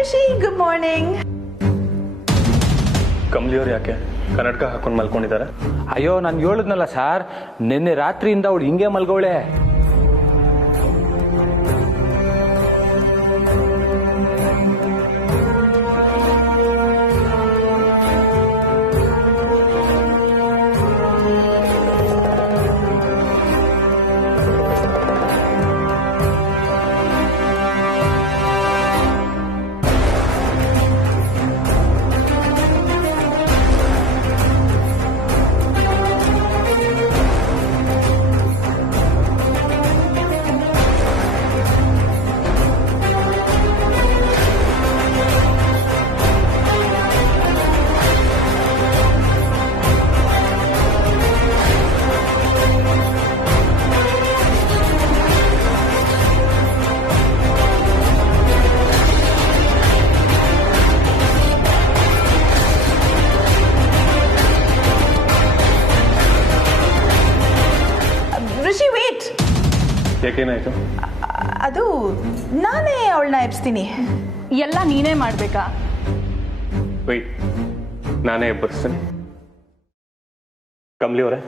Rishi, good morning. ಕಮಲಿಯವ್ರು ಯಾಕೆ ಕನ್ನಡಕ ಹಾಕೊಂಡು ಮಲ್ಕೊಂಡಿದ್ದಾರೆ? ಅಯ್ಯೋ ನಾನು ಹೇಳಿದ್ನಲ್ಲ ಸರ್, ನಿನ್ನೆ ರಾತ್ರಿಯಿಂದ ಅವಳು ಹಿಂಗೆ ಮಲ್ಗೋಳೆ. ರಿಷಿ, ವೇಟ್. ಯಾಕೇನಾಯ್ತು? ಅದು ನಾನೇ ಅವಳನ್ನ ಎಬ್ಸ್ತೀನಿ. ಎಲ್ಲ ನೀನೇ ಮಾಡ್ಬೇಕಾ? ವೆಯ್ಟ್, ನಾನೇ ಎಬ್ಬರಿಸ್ತೀನಿ. ಕಮಲಿಯವರೇ,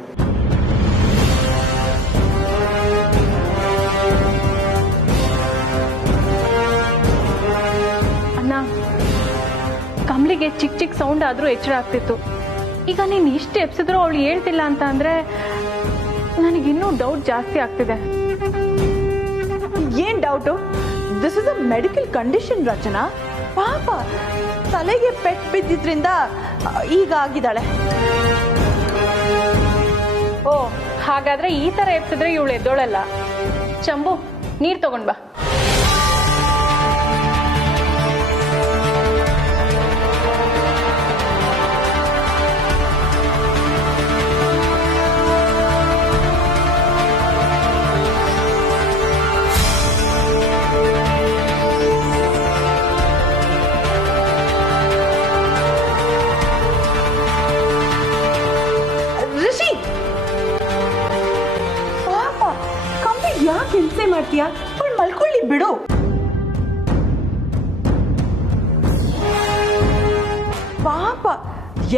ಅಣ್ಣ, ಕಮಲಿಗೆ ಚಿಕ್ಕ ಚಿಕ್ಕ ಸೌಂಡ್ ಆದ್ರೂ ಎಚ್ಚರ ಆಗ್ತಿತ್ತು. ಈಗ ನೀನು ಇಷ್ಟು ಎಬ್ಸಿದ್ರು ಅವಳು ಹೇಳ್ತಿಲ್ಲ ಅಂತ ಅಂದ್ರೆ ನನಗಿನ್ನೂ ಡೌಟ್ ಜಾಸ್ತಿ ಆಗ್ತಿದೆ. ಏನ್ doubt? This is a medical condition Rachana. ಪಾಪ ತಲೆಗೆ ಪೆಟ್ಟು ಬಿದ್ದಿದ್ರಿಂದ ಈಗ ಆಗಿದ್ದಾಳೆ. ಓ, ಹಾಗಾದ್ರೆ ಈ ತರ ಎಬ್ಸಿದ್ರೆ ಇವಳು ಎದ್ದೋಳಲ್ಲ. ಚಂಬು, ನೀರ್ ತಗೊಂಡ್ ಬಾ. ರಿಷಿ, ಪಾಪ ಕಮ್ಮಿ ಯಾಕೆ ಹಿಂಸೆ ಮಾಡ್ತೀಯಾ? ಅವಳು ಮಲ್ಕೊಳ್ಳಿ ಬಿಡು. ಪಾಪ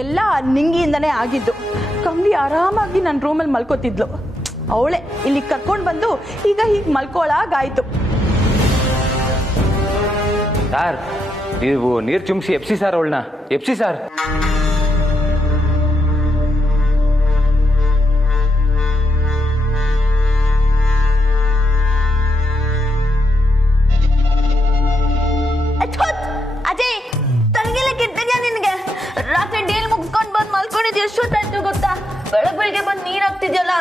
ಎಲ್ಲ ನಿಂಗಿಯಿಂದನೇ ಆಗಿದ್ದು. ಕಮ್ಲಿ ಆರಾಮಾಗಿ ನನ್ನ ರೂಮಲ್ಲಿ ಮಲ್ಕೋತಿದ್ಲು. ಅವಳೆ ಇಲ್ಲಿ ಕರ್ಕೊಂಡು ಬಂದು ಈಗ ಹೀಗೆ ಮಲ್ಕೊಳ್ಳಾಗಾಯ್ತು. ಸರ್, ನೀವು ನೀರು ಚುಮ್ಸಿ ಎಪ್ಸಿ ಸರ್, ಅವಳನ್ನ ಎಪ್ಸಿ ಸರ್. ಅಜಯ್, ತಲೆಗೆಲ್ಲ ಕೆಟ್ಟಿದ್ಯಾ ನಿನ್ಗೆ? ರಾತ್ರಿ ಡೇಲ್ ಮುಗ್ಸ್ಕೊಂಡ್ ಬಂದ್ ಮಲ್ಕೊಂಡಿದ್ ಎಷ್ಟೊತ್ತಾಯ್ತು ಗೊತ್ತಾ? ಬೆಳಗ್ಗೆ ಬಂದ್ ನೀರ್ ಹಾಕ್ತಿದ್ಯಲ್ಲ.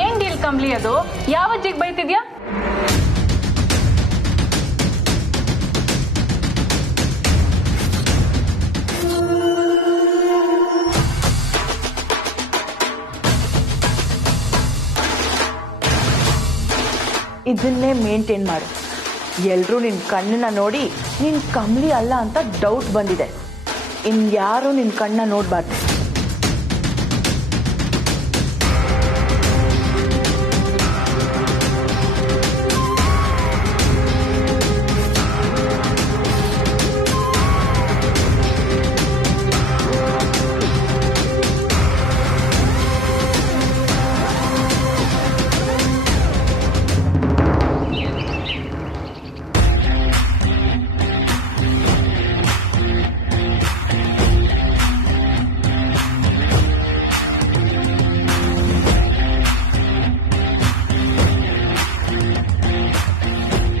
ಏನ್ ಡೀಲ್ ಕಮ್ಲಿ ಅದು? ಯಾವ ಅಜ್ಜಿಗೆ ಬೈತಿದ್ಯಾ? ಇದನ್ನೇ ಮೇಂಟೈನ್ ಮಾಡು. ಎಲ್ಲರೂ ನಿನ್ನ ಕಣ್ಣನ್ನ ನೋಡಿ ನಿನ್ನ ಕಮ್ಲಿ ಅಲ್ಲ ಅಂತ ಡೌಟ್ ಬಂದಿದೆ. ಇನ್ಯಾರೂ ನಿನ್ನ ಕಣ್ಣನ್ನ ನೋಡಬಾರ್ದು.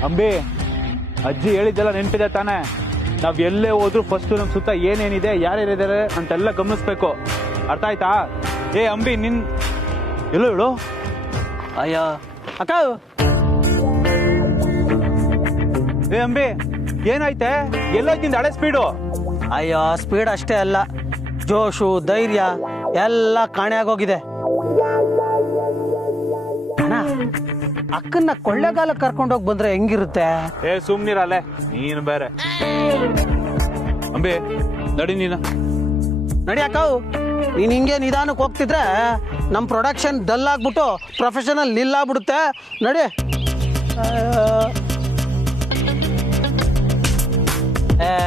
ಅಂಬಿ, ಅಜ್ಜಿ ಹೇಳಿದ್ದೆಲ್ಲ ನೆನಪಿದೆ ತಾನೆ? ನಾವ್ ಎಲ್ಲೇ ಹೋದ್ರು ಫಸ್ಟ್ ನಮ್ ಸುತ್ತ ಏನೇನಿದೆ, ಯಾರ್ಯಾರಿದ್ದಾರೆ ಅಂತೆಲ್ಲ ಗಮನಿಸ್ಬೇಕು. ಅರ್ಥ ಆಯ್ತಾ? ಏ ಅಂಬಿ, ನಿನ್ ಎಲ್ಲೋ ಹೇಳು. ಅಯ್ಯ ಅಕ್ಕ, ಏ ಅಂಬಿ, ಏನಾಯ್ತೆ? ಎಲ್ಲೋಯ್ತಿಂದ ಹಳೆ ಸ್ಪೀಡು? ಅಯ್ಯೋ, ಸ್ಪೀಡ್ ಅಷ್ಟೇ ಅಲ್ಲ, ಜೋಶು ಧೈರ್ಯ ಎಲ್ಲ ಕಾಣೆ ಆಗೋಗಿದೆ. ಅಣ್ಣ, ಅಕ್ಕನ್ನ ಕೊಳ್ಳೆಗಾಲ ಕರ್ಕೊಂಡೋಗಿ ಬಂದ್ರೆ ಹೆಂಗಿರುತ್ತೆ? ಏ ಸುಮ್ನಿರಲ್ಲೇ ನೀನು ಬೇರೆ. ಅಂಬಿ ನಡಿ ನೀನು. ನಡಿ ಅಕ್ಕ, ನೀನ್ ಹಿಂಗೆ ನಿಧಾನಕ್ಕೆ ಹೋಗ್ತಿದ್ರೆ ನಮ್ಮ ಪ್ರೊಡಕ್ಷನ್ ಡಲ್ ಆಗ್ಬಿಟ್ಟು ಪ್ರೊಫೆಷನಲ್ ನಿಲ್ ಆಗ್ಬಿಡುತ್ತೆ. ನಡಿ.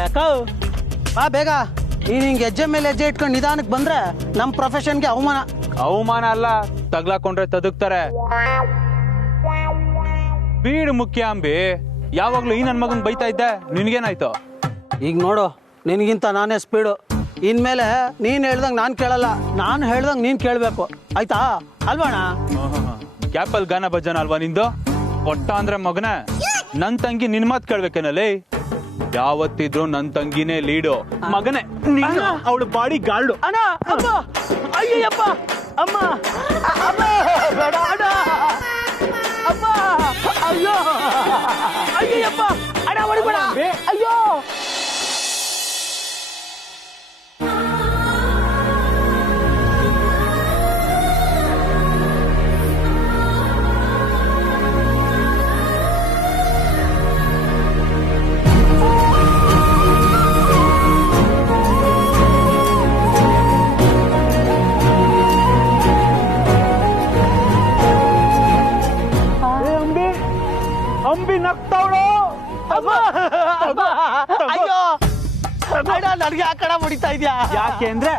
ಅಕ್ಕ ಬಾ ಬೇಗ. ನೀನ್ ಹಿಂಗೆ ಹೆಜ್ಜೆ ಮೇಲೆ ಹೆಜ್ಜೆ ಇಟ್ಕೊಂಡು ನಿಧಾನಕ್ಕೆ ಬಂದ್ರೆ ನಮ್ಮ ಪ್ರೊಫೆಷನ್ಗೆ ಅವಮಾನ. ಅವಮಾನ ಅಲ್ಲ, ತಗ್ಲಾಕೊಂಡ್ರೆ ತದುಕ್ತಾರೆ. ಬೀಡ್ ಮುಖ್ಯ ಅಂಬಿ. ಯಾವಾಗ್ಲೂ ಈ ನನ್ ಮಗನ್ ಬೈತಾ ಇದ್ದೆ, ನಿನ್ಗೇನಾಯ್ತು? ಈಗ ನೋಡು, ನಿನ್ಗಿಂತ ನಾನೇ ಸ್ಪೀಡು. ಇನ್ಮೇಲೆ ನೀನ್ ಹೇಳ್ದಂಗೆ ನಾನು ಕೇಳಲ್ಲ, ನಾನು ಹೇಳ್ದಂಗೆ ನೀನ್ ಕೇಳಬೇಕು, ಆಯ್ತಾ? ಅಲ್ವಾಣ? ಕ್ಯಾಪಲ್ ಗಾನ ಭಜನ ಅಲ್ವಾ ನಿಂದು? ಒಟ್ಟ ಅಂದ್ರೆ ಮಗನ ನನ್ ತಂಗಿ ನಿನ್ ಮಾತ್ ಕೇಳ್ಬೇಕೇನಲ್ಲಿ? ಯಾವತ್ತಿದ್ರು ನನ್ ತಂಗಿನೇ ಲೀಡು ಮಗನೇ. ಅವಳು ಬಾಡಿ ಗಾರ್ಡು. ಅಣ್ಣ, ಅಮ್ಮ, ಅಯ್ಯಪ್ಪ, ಅಮ್ಮ, ಅಮ್ಮ, ಬೇಡ ಅಣ್ಣ, ಅಮ್ಮ, ಅಯ್ಯೋ, ಅಯ್ಯಪ್ಪ, ಅಣ್ಣ ಹೊಡಿಬೇಡ, ಅಯ್ಯೋ. ಅಂಬಿ ನಗ್ತಾವಳು. ಅಯ್ಯೋ ಬೇಡ, ನನಗೆ ಆ ಕಡೆ ಹೊಡಿತಾ ಇದ್ಯಾ? ಯಾಕೆ ಅಂದ್ರೆ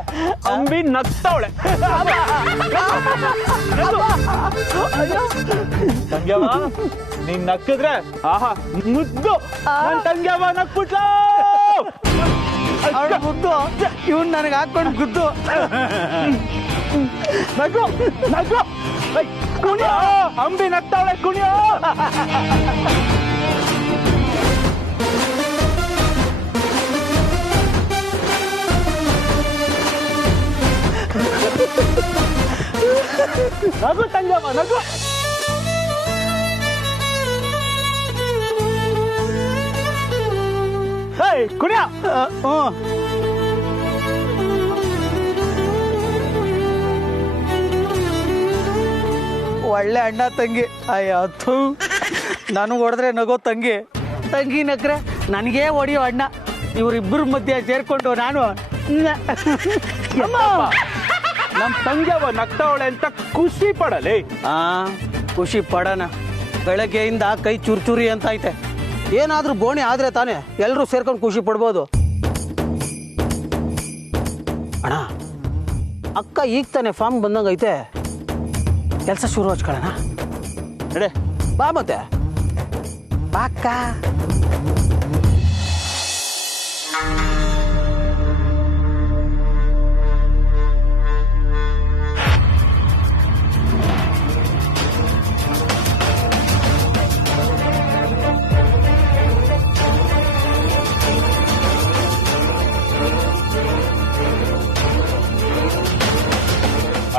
ಅಂಬಿ ನಗ್ತಾವಳೆ. ತಂಗ್ಯವ ನೀನ್ ನಕ್ಕಿದ್ರೆ ಆಹಾ ಮುದ್ದು ನನ್ ತಂಗ್ಯವ ನಕ್ಬಿಟ್ಲ. ಅವಳು ಮುದ್ದು, ಇವ್ನು ನನಗೆ ಹಾಕೊಂಡು ಗುದ್ದು. ನಗು ನಗು. ಕುಣಿಯೋ ಅಂಬಿ ನಗ್ತಾವಳೆ, ಕುಣಿಯೋ. ನಗು ತಂಗಮ್ಮ ನಗು. ಕುಣಿಯ. ಒಳ್ಳೆ ಅಣ್ಣ ತಂಗಿ. ಅಯ್ಯೋ ಥೂ, ನನಗೆ ಹೊಡೆದ್ರೆ ನಗೋ ತಂಗಿ, ತಂಗಿ ನಕ್ರೆ ನನಗೇ ಹೊಡಿಯೋ ಅಣ್ಣ. ಇವರಿಬ್ಬರ ಮಧ್ಯೆ ಸೇರ್ಕೊಂಡು ನಾನು ನಮ್ ತಂಗ್ಯವ ನಗ್ತಾವಳೆ ಅಂತ ಖುಷಿ ಪಡಲಿ. ಖುಷಿ ಪಡೋಣ. ಬೆಳಗ್ಗೆಯಿಂದ ಕೈ ಚುರ್ಚುರಿ ಅಂತ ಐತೆ. ಏನಾದ್ರೂ ಬೋಣಿ ಆದ್ರೆ ತಾನೇ ಎಲ್ಲರೂ ಸೇರ್ಕೊಂಡು ಖುಷಿ ಪಡ್ಬೋದು. ಅಣ್ಣ, ಅಕ್ಕ ಈಗ ತಾನೆ ಫಾರ್ಮ್ ಬಂದಂಗ ಐತೆ, ಕೆಲಸ ಶುರು ಹಚ್ಕೊಳ್ಳೋಣ. ನಡೆ ಬಾ ಮತ್ತೆ. ಬಾ ಅಕ್ಕ.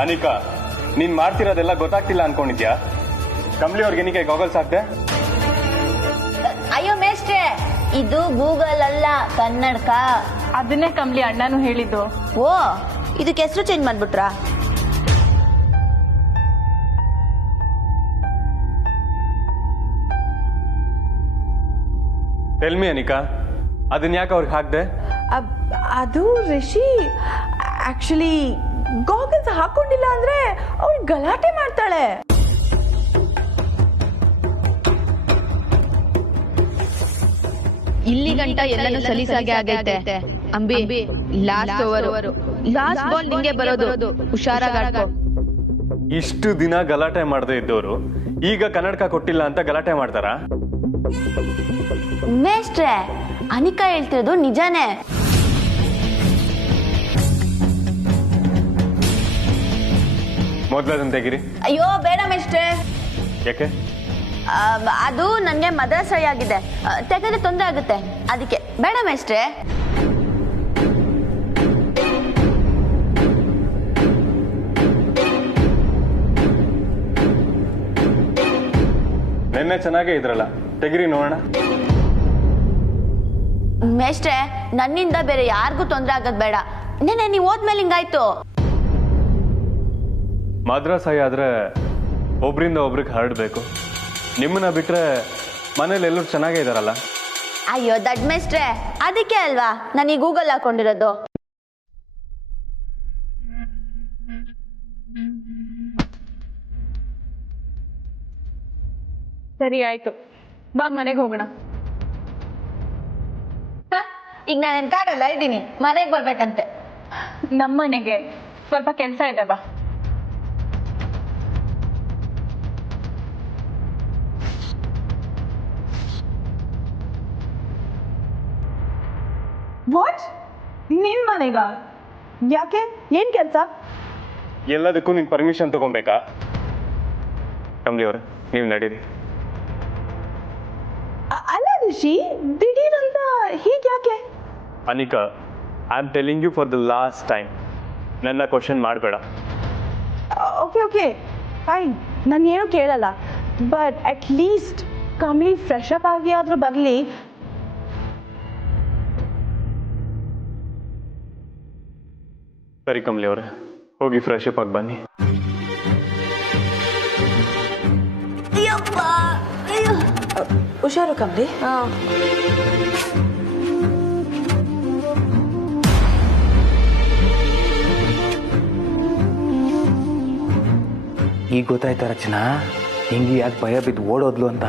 ಅನಿಕಾ, ನೀನ್ ಮಾಡ್ತಿರೋದೆಲ್ಲ ಗೊತ್ತಾಗ್ತಿಲ್ಲ ಅನ್ಕೊಂಡಿದ್ಯಾ? ಕಮ್ಲಿ ಅವ್ರಿಗೆ ಗಾಗಲ್ಸ್ ಹಾಕ್ದೆ? ಅಯ್ಯೋ ಮೇಷ್ಟ್ರೆ, ಇದು ಗೂಗಲ್ ಅಲ್ಲ, ಕನ್ನಡಕ. ಅದನ್ನೇ ಕಮ್ಲಿ ಅಣ್ಣನೂ ಹೇಳಿದ್ದು. ಓ, ಇದಕ್ಕೆ ಹೆಸರು ಚೇಂಜ್ ಮಾಡ್ಬಿಟ್ರಾ? ಟೆಲ್ ಮಿ ಅನಿಕಾ, ಅದನ್ನ ಯಾಕೆ ಅವ್ರಿಗೆ ಹಾಕ್ದೆ? ಅದು ರಿಷಿ ಆಕ್ಚುಲಿ ಗಾಗಲ್ಸ್ ಹಾಕೊಂಡಿಲ್ಲ ಅಂದ್ರೆ ಅವಳು ಗಲಾಟೆ ಮಾಡ್ತಾಳೆ. ಇಲ್ಲಿ ಗಂಟ ಎಲ್ಲನೂ ಸಲೀಸಾಗಿ ಆಗೈತೆ Ambi. Last over, last ball ನಿಂಗೆ ಬರೋದು, ಹುಷಾರಾಗಿ ಆಡ್ಕೋ. ಇಷ್ಟು ದಿನ ಗಲಾಟೆ ಮಾಡದೇ ಇದ್ದವರು ಈಗ ಕನ್ನಡಕ ಕೊಟ್ಟಿಲ್ಲ ಅಂತ ಗಲಾಟೆ ಮಾಡ್ತಾರ? ಮೇಷ್ಟ್ರೆ, ಅನಿಕಾ ಹೇಳ್ತಿರೋದು ನಿಜಾನೇ. ಮೊದ್ಲದನ್ನ ತೆಗಿರಿ. ಅಯ್ಯೋ ಬೇಡ ಮೇಷ್ಟ್ರೆ, ಯಾಕೆ? ಅದು ನನಗೆ ಮದ್ರಾಸಳಿ ಆಗಿದೆ, ತೆಗೆದ್ರೆ ತೊಂದರೆ ಆಗುತ್ತೆ, ಅದಕ್ಕೆ ಬೇಡ ಮೇಷ್ಟ್ರೆ. ನಿನ್ನೆ ಚೆನ್ನಾಗೇ ಇದ್ರಲ್ಲ, ತೆಗಿರಿ ನೋಡೋಣ. ಮೇಷ್ಟ್ರೆ, ನನ್ನಿಂದ ಬೇರೆ ಯಾರಿಗೂ ತೊಂದರೆ ಆಗೋದು ಬೇಡ. ನೆನ್ನೆ ನೀವು ಹೋದ್ಮೇಲೆ ಹಿಂಗಾಯ್ತು. ಮದ್ರಾಸಾಯಿ ಆದ್ರೆ ಒಬ್ರಿಂದ ಒಬ್ರಿಗೆ ಹರಡಬೇಕು. ನಿಮ್ಮನ್ನ ಬಿಟ್ರೆ ಮನೇಲಿ ಎಲ್ಲರೂ ಚೆನ್ನಾಗೇ ಇದಾರಲ್ಲ. ಅಯ್ಯೋ ದಡ್ ಮೇಸ್ಟ್ರೆ, ಅದಕ್ಕೆ ಅಲ್ವಾ ನಾನು ಈ ಗೂಗಲ್ ಹಾಕೊಂಡಿರೋದು. ಸರಿ ಆಯ್ತು, ಬಾ ಮನೆಗೆ ಹೋಗೋಣ. ಈಗ ನಾನು ಕಾಡಲ್ಲ ಇದ್ದೀನಿ, ಮನೆಗೆ ಬರ್ಬೇಕಂತೆ. ನಮ್ಮನೆಗೆ ಸ್ವಲ್ಪ ಕೆಲಸ ಇದೆ, ಬಾ. ವಾಟ್? ನಿನ್ ಮನೆಗ? ಯಾಕೆ? ಏನ್ ಕೆಲಸ? ಎಲ್ಲದಕ್ಕೂ ನೀನು ಪರ್ಮಿಷನ್ ತಗೊಬೇಕಾ? ಕಮಲಿ ಅವ್ರೆ, ನೀವು ನಡೀರಿ. ಅಲ್ಲ ರಿಷಿ, ದಿಢೀರಂತ ಹೀಗ್ಯಾಕೆ? Anika, I am telling you for the last time, ನನ್ನ ಕ್ವಶನ್ ಮಾಡಬೇಡ. ಓಕೆ ಓಕೆ ಫೈನ್, ನಾನು ಏನು ಕೇಳಲ್ಲ. But at least calmly fresh up ಆಗಿ ಆದ್ರೂ ಬರಲಿ. ಸರಿ ಕಮಲಿ ಅವರೇ, ಹೋಗಿ ಫ್ರೆಶ್ ಅಪ್ ಆಗಿ ಬನ್ನಿ. ಅಯ್ಯಪ್ಪ, ಅಯ್ಯೋ. ಹುಷಾರು ಕಮ್ಲಿ. ಈಗ ಗೊತ್ತಾಯ್ತಾ ರಚನಾ, ಹಿಂಗೆ ಯಾಕೆ ಭಯ ಬಿದ್ದು ಓಡೋದ್ಲು ಅಂತ?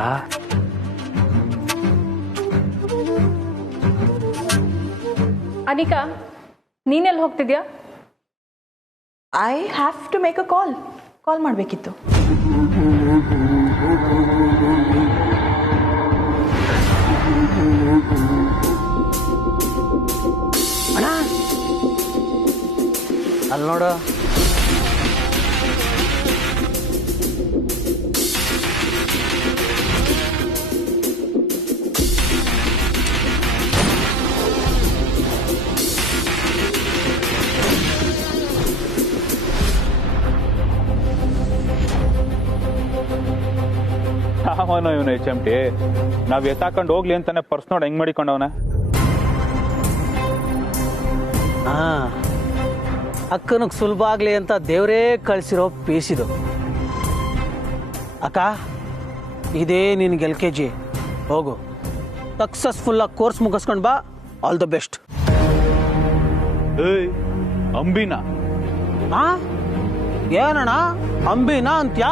ಅನಿಕಾ, ನೀನೆಲ್ಲಿ ಹೋಗ್ತಿದ್ಯಾ? I have to make a call ಮಾಡಬೇಕಿತ್ತು. ಅಣ್ಣ ಅಲ್ಲಿ ನೋಡು. ಅವನು ಇವನು HMT ನಾವ್ ಎತ್ತಾಕೊಂಡು ಹೋಗ್ಲಿ ಅಂತಾನೆ ಪರ್ಸ್ ನೋಡಿ ಹೆಂಗ್ ಮಾಡಿಕೊಂಡವನ. ಅಕ್ಕನಿಗೆ ಸುಲಭ ಆಗ್ಲಿ ಅಂತ ದೇವರೇ ಕಳಿಸಿರೋ ಪೀಸಿದು. ಅಕ್ಕ, ಇದೇ ನಿನ್ಗೆ LKG. ಹೋಗು, ಸಕ್ಸಸ್ಫುಲ್ಲಾಗಿ ಕೋರ್ಸ್ ಮುಗಿಸ್ಕೊಂಡು ಬಾ. All the best. ಏಯ್ ಅಂಬಿನಾ? ಏನಣ್ಣ ಅಂಬಿನಾ ಅಂತ್ಯಾ?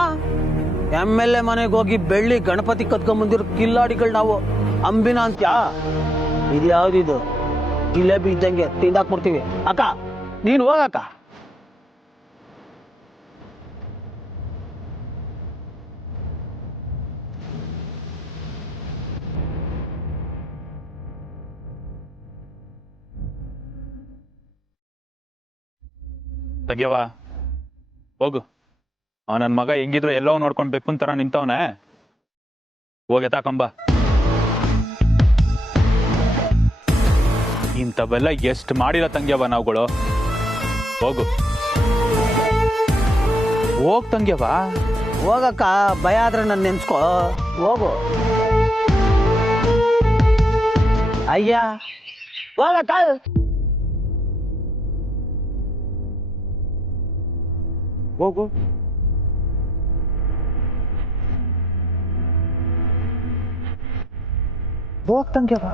MLA ಮನೆಗೆ ಹೋಗಿ ಬೆಳ್ಳಿ ಗಣಪತಿ ಕತ್ಕೊಂಬಂದಿರೋ ಕಿಲ್ಲಾಡಿಗಳು ನಾವು. ಅಂಬಿನಾ ಅಂತ್ಯಾ? ಇದು ಯಾವ್ದಿದು? ಜಿಲೇಬಿ ಇದ್ದಂಗೆ ತಿಂದಾಕ್ಬಿಡ್ತೀವಿ. ಅಕ್ಕ ನೀನು ಹೋಗಕ್ಕ. ತೆಗಿಯವ, ಹೋಗು. ನನ್ನ ಮಗ ಹೆಂಗಿದ್ರು ಎಲ್ಲೋ ನೋಡ್ಕೊಂಡು ಬೆಕ್ಕುನ್ ತರ ನಿಂತವನೆ. ಹೋಗಿ ಎತ್ತಾಕೊಂಬ. ಇಂಥವೆಲ್ಲ ಎಷ್ಟು ಮಾಡಿಲ್ಲ ತಂಗ್ಯವ ನಾವುಗಳು. ಹೋಗು, ಹೋಗ್ ತಂಗ್ಯವ. ಹೋಗಕ್ಕ, ಭಯ ಆದ್ರೆ ನನ್ನ ನೆನ್ಸ್ಕೊ. ಹೋಗು ಅಯ್ಯ, ಹೋಗಕ್ಕ. ಹೋಗು. ಹೋಗ್ ತಂಗ್ಯವ.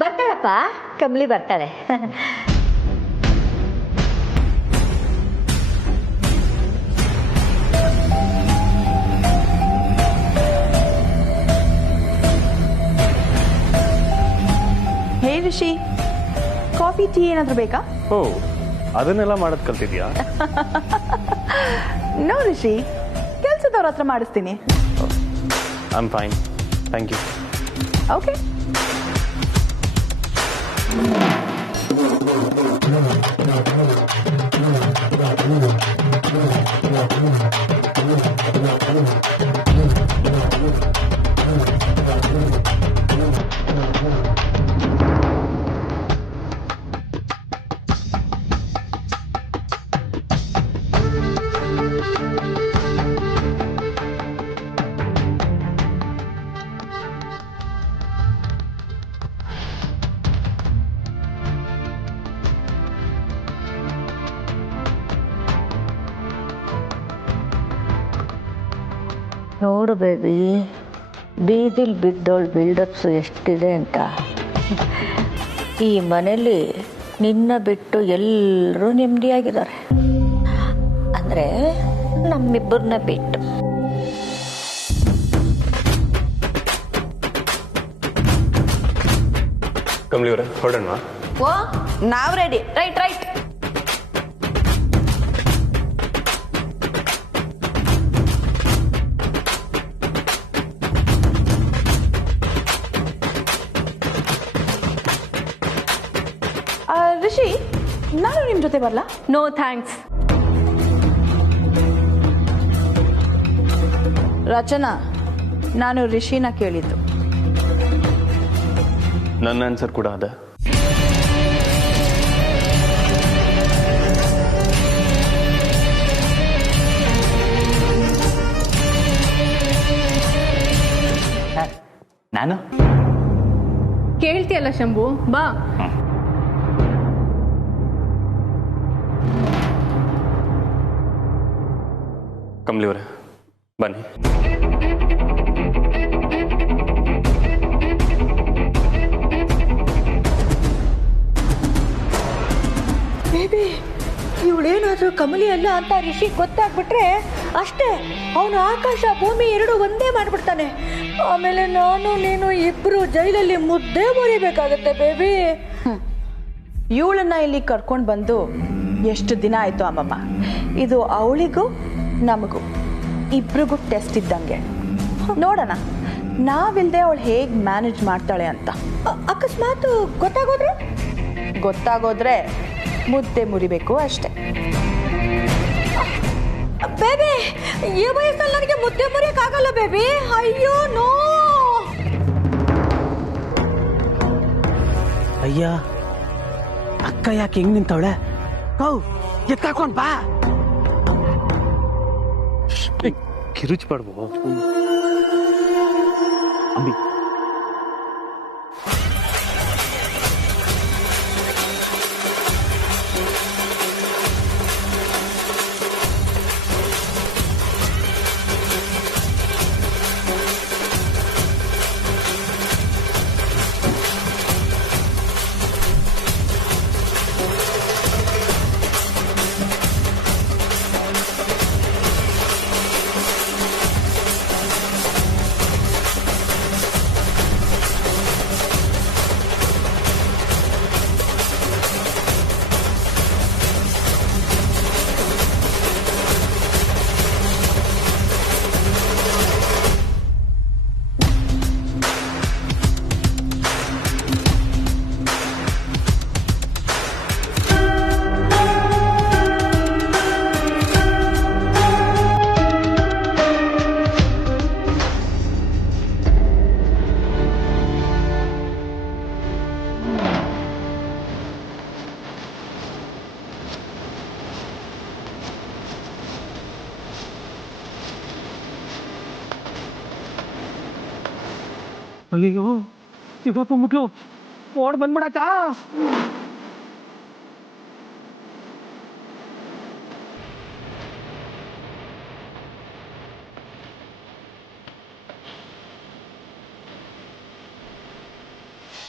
ಬರ್ತಾಳಪ್ಪ, ಕಮ್ಲಿ ಬರ್ತಾಳೆ. ರಿಷಿ, ಕಾಫಿ ಟೀ ಏನಾದರೂ ಬೇಕಾ? ಓ, ಅದನ್ನೆಲ್ಲ ಮಾಡೋದು ಕಲ್ತಿದ್ಯಾ? ನೋ ರಿಷಿ, ಕೆಲಸದವ್ರ ಹತ್ರ ಮಾಡಿಸ್ತೀನಿ. I am fine, thank you. Okay. ನೋಡು ಬೇಬಿ, ಬೀದಿಲ್ ಬಿದ್ದೋಳು ಬಿಲ್ಡಪ್ಸ್ ಎಷ್ಟಿದೆ ಅಂತ. ಈ ಮನೇಲಿ ನಿನ್ನ ಬಿಟ್ಟು ಎಲ್ಲರೂ ನೆಮ್ಮದಿಯಾಗಿದ್ದಾರೆ, ಅಂದರೆ ನಮ್ಮಿಬ್ಬರನ್ನ ಬಿಟ್ಟು. ಕಮಲಿ ಅವರೇ, ಹೊರಡೋಣ? ಓ, ನಾವು ರೆಡಿ. Right right. ರಿಷಿ, ನಾನು ನಿಮ್ಮ ಜೊತೆ ಬರಲಾ? No thanks. ರಚನಾ, ನಾನು ರಿಷಿನ ಕೇಳಿದ್ದು. ನನ್ನ ಆನ್ಸರ್ ಕೂಡ ಅದ. ನಾನು ಕೇಳ್ತೀಯಲ್ಲ ಶಂಭು, ಬಾ. ಕಮಲಿ ಅವರೇ, ಬನ್ನಿ. ಬೇಬಿ, ಇವಳೇನಾದ್ರೂ ಕಮಲಿ ಅಲ್ಲ ಅಂತ ರಿಷಿ ಗೊತ್ತಾಗ್ಬಿಟ್ರೆ ಅಷ್ಟೇ, ಅವನು ಆಕಾಶ ಭೂಮಿ ಎರಡು ಒಂದೇ ಮಾಡಿಬಿಡ್ತಾನೆ. ಆಮೇಲೆ ನಾನು ನೀನು ಇಬ್ರು ಜೈಲಲ್ಲಿ ಮುದ್ದೆ ಮುರಿಬೇಕಾಗತ್ತೆ ಬೇಬಿ. ಇವಳನ್ನ ಇಲ್ಲಿ ಕರ್ಕೊಂಡು ಬಂದು ಎಷ್ಟು ದಿನ ಆಯಿತು ಅಮ್ಮಮ್ಮ. ಇದು ಅವಳಿಗೂ ನಮಗೂ ಇಬ್ರಿಗೂ ಟೆಸ್ಟ್ ಇದ್ದಂಗೆ. ನೋಡೋಣ ನಾವಿಲ್ದೆ ಅವಳು ಹೇಗೆ ಮ್ಯಾನೇಜ್ ಮಾಡ್ತಾಳೆ ಅಂತ. ಅಕಸ್ಮಾತ್ ಗೊತ್ತಾಗೋದ್ರೆ ಮುದ್ದೆ ಮುರಿಬೇಕು ಅಷ್ಟೆ. ಬೇಬಿ, ಈ ವಯಸ್ಸಲ್ಲಿ ನನಗೆ ಮುದ್ದೆ ಮುರಿಯಕ್ಕಾಗಲ್ಲ ಬೇಬಿ. ಅಯ್ಯೋ ನೋ. ಅಯ್ಯ, ಅಕ್ಕ ಯಾಕೆ ಹೆಂಗ್ ನಿಂತವಳೆ? ಹೌ, ಎತ್ತಾಕೊಂಡ್ ಬಾ. ಕಿರುಚ್ ಪಡ್ಬೋ ಅಂಬಿ. ಅಯ್ಯೋ, ಇವತ್ತು ಮುಟ್ಲು ಓಡ್ ಬಂದ್ಬಿಡಕ್ಕ.